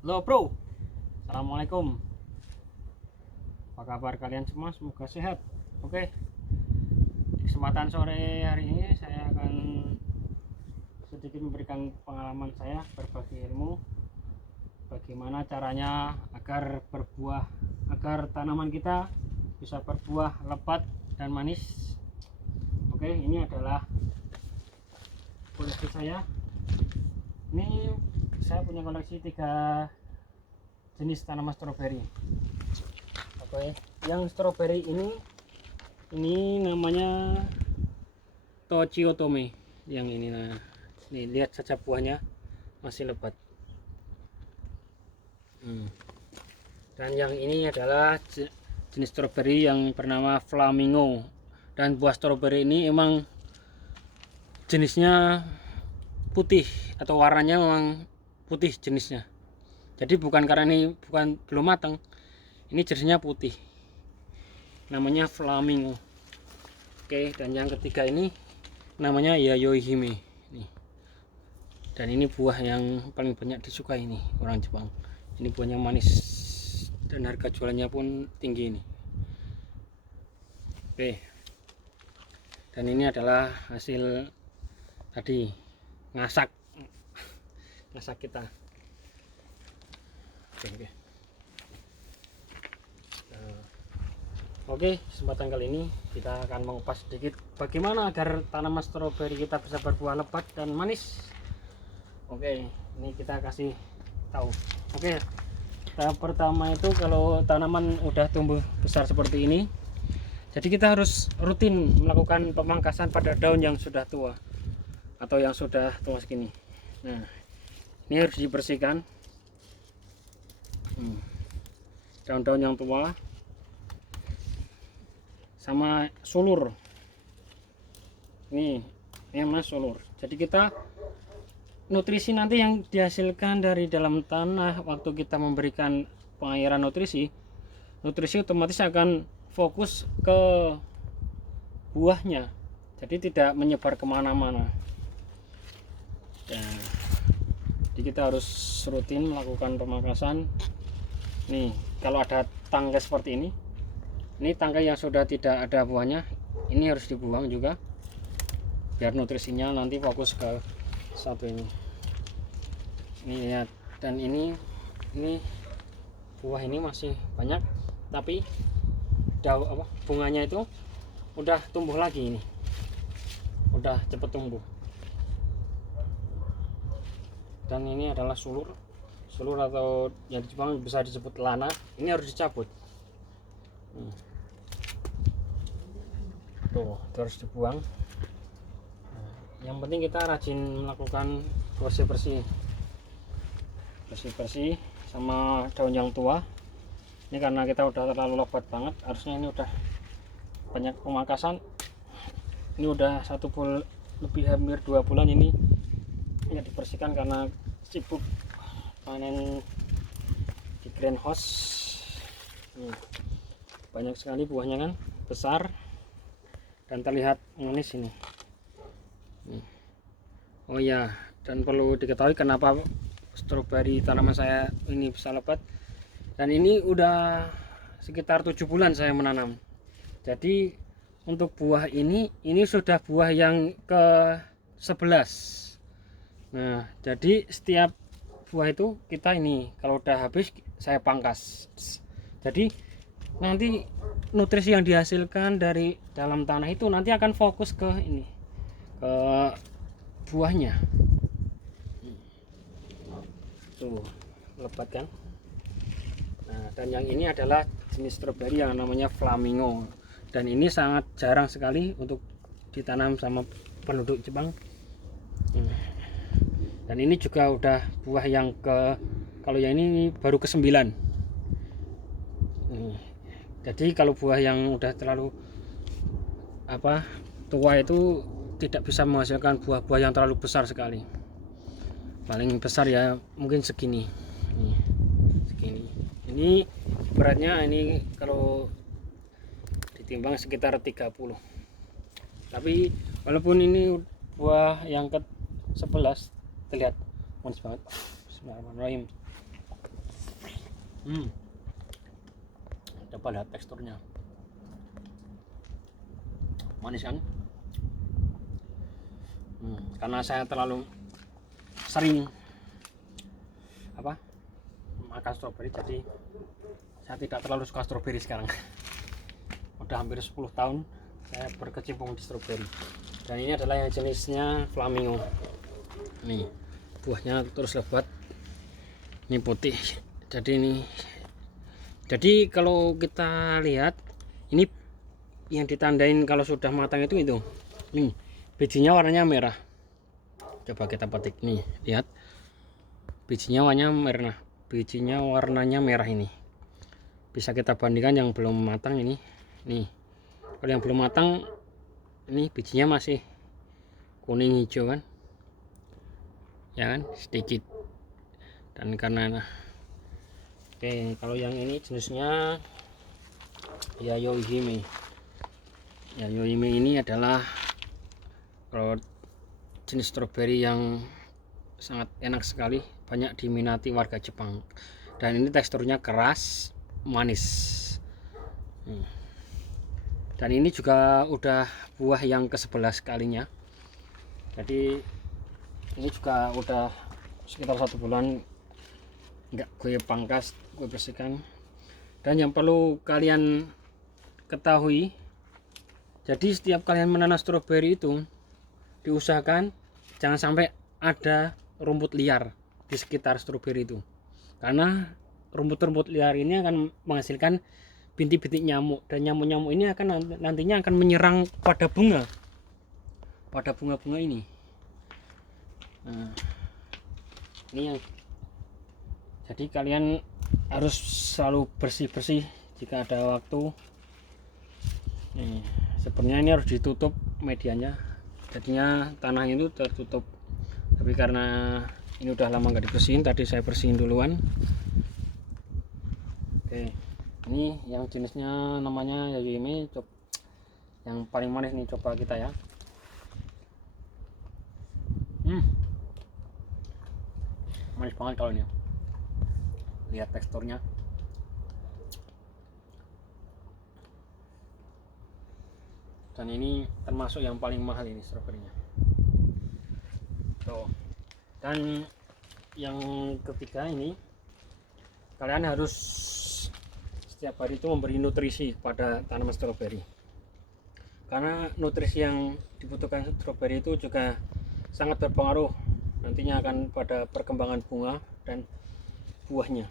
Halo bro, assalamualaikum. Apa kabar kalian semua? Semoga sehat. Oke, di kesempatan sore hari ini saya akan sedikit memberikan pengalaman saya, berbagi ilmu bagaimana caranya agar berbuah, agar tanaman kita bisa berbuah lebat dan manis. Oke, ini adalah koleksi saya. Ini saya punya koleksi 3 jenis tanaman stroberi. Oke, yang stroberi ini namanya Tochiotome. Yang ini, nah, nih lihat saja buahnya masih lebat. Dan yang ini adalah jenis stroberi yang bernama Flamingo. Dan buah stroberi ini emang jenisnya putih atau warnanya memang putih jenisnya. Jadi bukan karena ini belum matang, ini jenisnya putih. Namanya Flamingo. Oke, dan yang ketiga ini namanya Yayoi-hime nih. Dan ini buah yang paling banyak disukai nih orang Jepang. Ini buahnya manis dan harga jualannya pun tinggi ini. Oke, dan ini adalah hasil tadi ngasak kita. Oke. Oke, kesempatan kali ini kita akan mengupas sedikit bagaimana agar tanaman stroberi kita bisa berbuah lebat dan manis. Oke, ini kita kasih tahu. Oke, tahap pertama itu kalau tanaman udah tumbuh besar seperti ini, jadi kita harus rutin melakukan pemangkasan pada daun yang sudah tua atau yang sudah tua segini. Nah, ini harus dibersihkan daun-daun yang tua sama sulur. Ini mas sulur. Jadi kita nutrisi nanti yang dihasilkan dari dalam tanah waktu kita memberikan pengairan nutrisi otomatis akan fokus ke buahnya, jadi tidak menyebar kemana-mana. Nah, jadi kita harus rutin melakukan pemangkasan. Nih, kalau ada tangkai seperti ini tangkai yang sudah tidak ada buahnya, ini harus dibuang juga biar nutrisinya nanti fokus ke satu ini ya. Dan ini buah ini masih banyak, tapi bunganya itu udah tumbuh lagi, ini udah cepet tumbuh. Dan ini adalah sulur atau yang di Jepang bisa disebut lana. Ini harus dicabut. Tuh, harus dibuang. Yang penting kita rajin melakukan bersih-bersih sama daun yang tua. Ini karena kita udah terlalu lebat banget, harusnya ini udah banyak pemangkasan. Ini udah lebih hampir 2 bulan ini ya dibersihkan karena sibuk panen di greenhouse. Banyak sekali buahnya kan, besar dan terlihat manis ini. Oh ya, dan perlu diketahui kenapa stroberi tanaman saya ini bisa lebat. Dan ini udah sekitar 7 bulan saya menanam. Jadi untuk buah ini sudah buah yang ke 11. Nah, jadi setiap buah itu kita ini kalau udah habis saya pangkas. Jadi nanti nutrisi yang dihasilkan dari dalam tanah itu nanti akan fokus ke ini, ke buahnya. Tuh, lebat kan. Nah, dan yang ini adalah jenis stroberi yang namanya Flamingo, dan ini sangat jarang sekali untuk ditanam sama penduduk Jepang. Dan ini juga udah buah yang kalau yang ini baru ke-9. Jadi kalau buah yang udah terlalu tua itu tidak bisa menghasilkan buah-buah yang terlalu besar sekali. Paling besar ya mungkin segini. Ini beratnya ini kalau ditimbang sekitar 30. Tapi walaupun ini buah yang ke 11, terlihat manis banget. Bismillahirrahmanirrahim. Coba lihat teksturnya, manis kan. Karena saya terlalu sering makan stroberi, jadi saya tidak terlalu suka stroberi sekarang. Udah hampir 10 tahun saya berkecimpung di stroberi. Dan ini adalah yang jenisnya flamingo. Nih buahnya terus lebat, ini putih. Jadi kalau kita lihat ini yang ditandain kalau sudah matang itu nih bijinya warnanya merah. Coba kita petik nih, lihat bijinya warnanya merah. Ini bisa kita bandingkan yang belum matang ini. Nih kalau yang belum matang ini bijinya masih kuning hijau kan ya kan, sedikit. Dan karena kalau yang ini jenisnya Yayohime. Yayohime ini adalah kalau jenis stroberi yang sangat enak sekali, banyak diminati warga Jepang. Dan ini teksturnya keras, manis. Dan ini juga udah buah yang ke-11 kalinya. Jadi ini juga udah sekitar 1 bulan nggak gue pangkas, gue bersihkan. Dan yang perlu kalian ketahui, jadi setiap kalian menanam stroberi itu diusahakan jangan sampai ada rumput liar di sekitar stroberi itu, karena rumput-rumput liar ini akan menghasilkan bintik-bintik nyamuk, dan nyamuk-nyamuk ini akan nantinya akan menyerang pada bunga-bunga ini. Nah, ini yang jadi kalian harus selalu bersih-bersih jika ada waktu. Nih, sebenarnya ini harus ditutup medianya, jadinya tanah itu tertutup. Tapi karena ini udah lama nggak dibersihin, tadi saya bersihin duluan. Oke, ini yang jenisnya namanya Yayohime, yang paling manis nih, coba kita ya. Manis banget kalau ini, lihat teksturnya. Dan ini termasuk yang paling mahal ini stroberinya. Tuh. Dan yang ketiga ini, kalian harus setiap hari itu memberi nutrisi pada tanaman stroberi, karena nutrisi yang dibutuhkan stroberi itu juga sangat berpengaruh nantinya akan pada perkembangan bunga dan buahnya.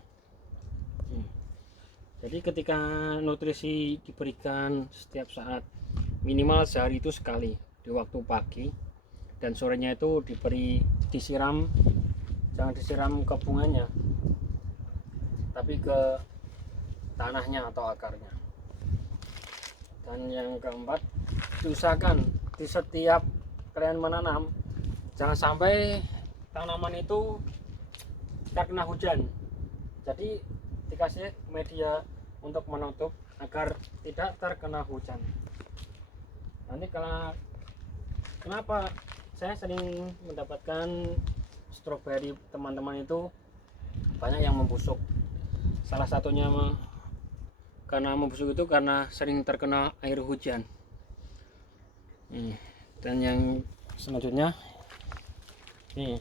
Jadi ketika nutrisi diberikan setiap saat, minimal sehari itu sekali, di waktu pagi dan sorenya itu disiram. Jangan disiram ke bunganya, tapi ke tanahnya atau akarnya. Dan yang keempat, diusahakan di setiap kalian menanam jangan sampai tanaman itu terkena hujan. Jadi dikasih media untuk menutup agar tidak terkena hujan. Nanti kenapa saya sering mendapatkan stroberi teman-teman itu banyak yang membusuk. Salah satunya karena membusuk itu karena sering terkena air hujan. Dan yang selanjutnya sini.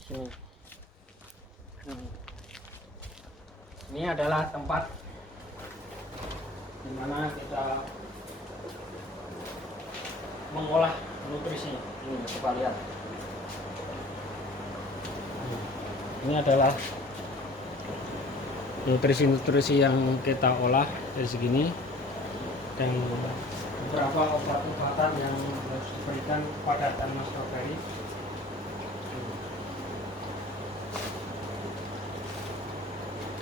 Ini adalah tempat dimana kita mengolah nutrisi. Ini coba lihat. Ini adalah nutrisi-nutrisi yang kita olah dari segini, dan beberapa obat-obatan yang harus diberikan pada tanaman stroberi.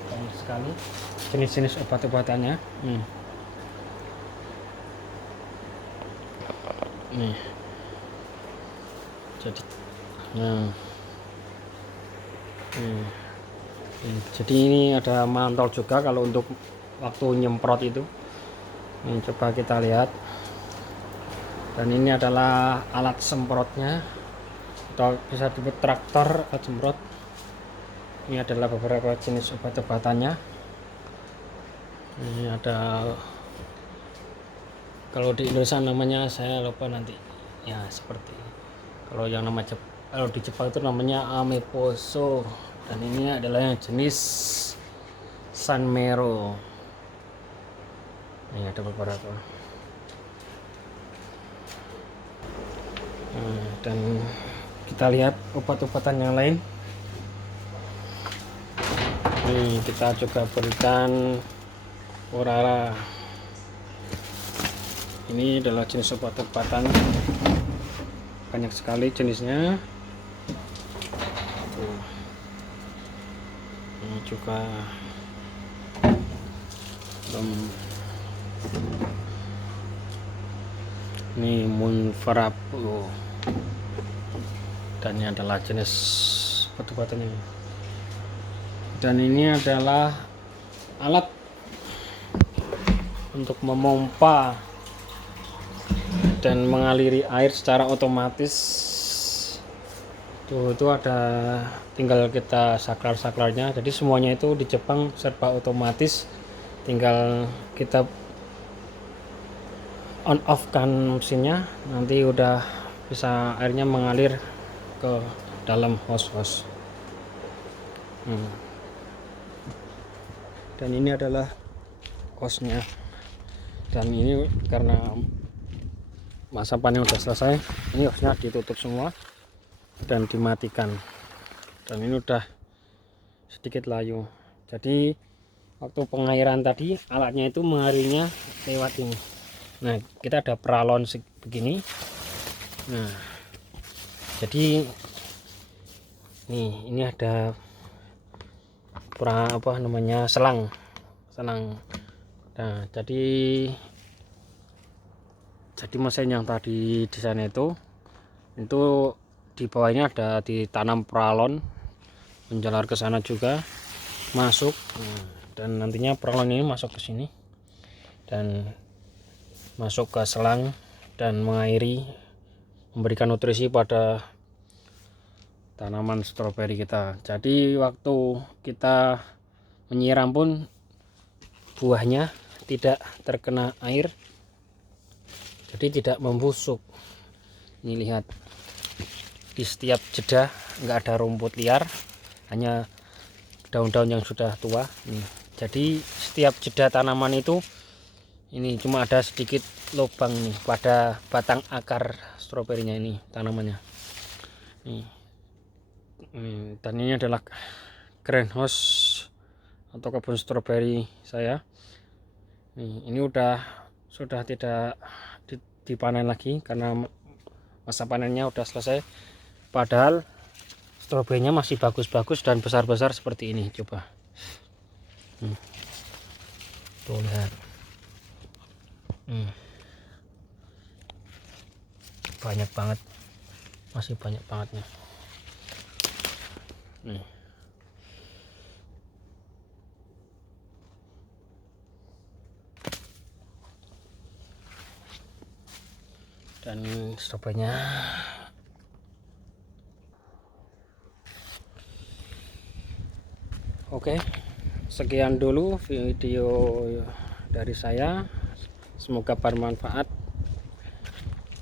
Banyak sekali jenis-jenis obat-obatannya. Nih. Jadi jadi ini ada mantol juga kalau untuk waktu nyemprot itu. Ini coba kita lihat. Dan ini adalah alat semprotnya, atau bisa disebut traktor alat semprot. Ini adalah beberapa jenis obat-obatannya. Ini ada, kalau di Indonesia namanya saya lupa nanti ya, seperti kalau yang nama kalau di Jepang itu namanya ameposo, dan ini adalah yang jenis Sanmero. Ini ada beberapa. Dan kita lihat obat-obatan yang lain. Nih, kita juga berikan Orara. Ini adalah jenis obat-obatan, banyak sekali jenisnya. Ini juga ini Munfarab, dan ini adalah jenis obat-obatan ini. Dan ini adalah alat untuk memompa dan mengaliri air secara otomatis. Tuh, itu ada, tinggal kita saklar-saklarnya. Jadi semuanya itu di Jepang serba otomatis, tinggal kita on off kan mesinnya, nanti udah bisa airnya mengalir ke dalam hose. Dan ini adalah hose-nya. Dan ini karena masa panen udah selesai, ini hose-nya ditutup semua dan dimatikan. Dan ini udah sedikit layu. Jadi waktu pengairan tadi alatnya itu mengalirnya lewat ini. Nah, kita ada peralon begini. Nah, jadi nih, ini ada selang. Nah, jadi mesin yang tadi di sana itu di bawahnya ada ditanam peralon, menjalar ke sana juga masuk. Dan nantinya peralon ini masuk ke sini dan masuk ke selang dan mengairi, memberikan nutrisi pada tanaman stroberi kita. Jadi waktu kita menyiram pun buahnya tidak terkena air, jadi tidak membusuk. Ini lihat, di setiap jeda nggak ada rumput liar, hanya daun-daun yang sudah tua. Jadi setiap jeda tanaman itu ini cuma ada sedikit lubang nih pada batang akar stroberinya ini, tanamannya. Dan ini adalah greenhouse atau kebun stroberi saya. Ini sudah tidak dipanen lagi karena masa panennya udah selesai. Padahal stroberinya masih bagus-bagus dan besar-besar seperti ini. Coba tuh, lihat. Banyak banget, masih banyak banget nih. Dan stroberinya oke. Sekian dulu video dari saya, semoga bermanfaat,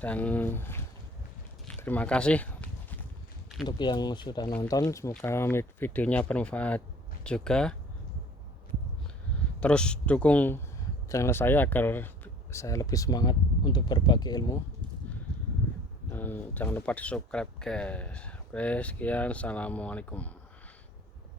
dan terima kasih untuk yang sudah nonton. Semoga videonya bermanfaat juga. Terus dukung channel saya agar saya lebih semangat untuk berbagi ilmu. Jangan lupa di subscribe guys. Oke, sekian, assalamualaikum.